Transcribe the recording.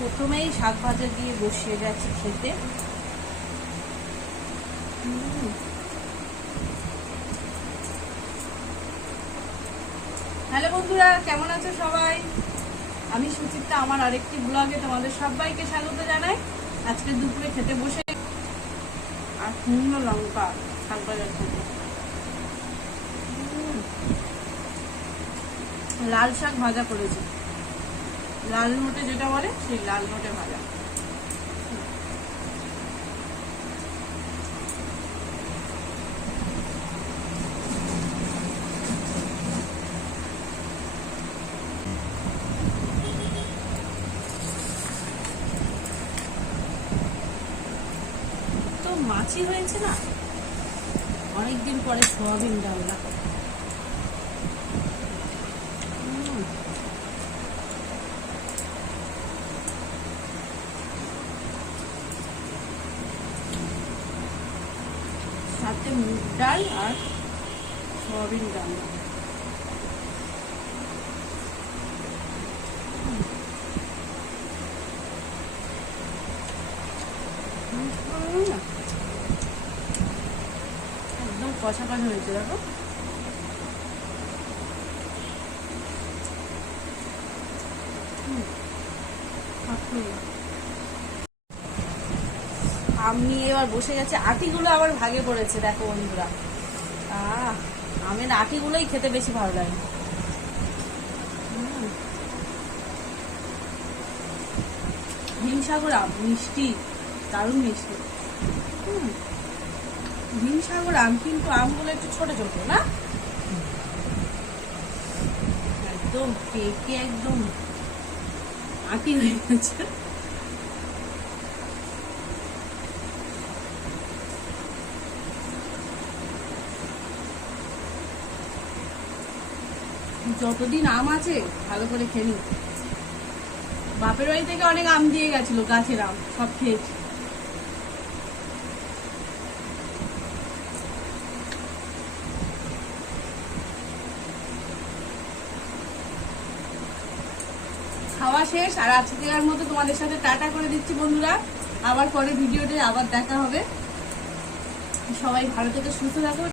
প্রথমেই শাক ভাজা দিয়ে বসিয়ে যাচ্ছি খেতে। হ্যালো বন্ধুরা, কেমন আছো সবাই? আমি সুচিত্রা, আমার আরেকটি ব্লগে তোমাদের সবাইকে স্বাগত জানাই। আজকে দুপুরে খেতে বসে আর শুকনো লঙ্কা শাক ভাজা খেতে। লাল শাক ভাজা করেছি, লাল নোটে যেটা বলে সেই লাল নোটে ভাজা। তো মাছি হয়েছে না, অনেকদিন পরে সোয়াবিন ডালনা। সাথে মুগ ডাল আর সোয়াবিন ডাল। একদম কষা কষা হয়েছে, দেখো। আম নিয়ে এবার বসে গেছে, আটিগুলো আবার ভাগে পড়েছে, দেখো বন্ধুরা। আমের আটিগুলোই খেতে বেশি ভালো লাগে। হিমসাগর আম মিষ্টি, দারুণ মিষ্টি। হিমসাগর আম, কিন্তু আমগুলো একটু ছোট ছোট না, একদম পেকে একদম আটি হয়ে গেছে। যতদিন আম আছে ভালো করে খেলি। বাপের বাড়ি থেকে অনেক আম দিয়ে গেছিল, গাছের আম সব খেয়েছি। খাওয়া শেষ, আর আজকের মতো তোমাদের সাথে টাটা করে দিচ্ছি বন্ধুরা। আবার পরে ভিডিওতে আবার দেখা হবে। সবাই ভালো থেকে সুস্থ থাকো।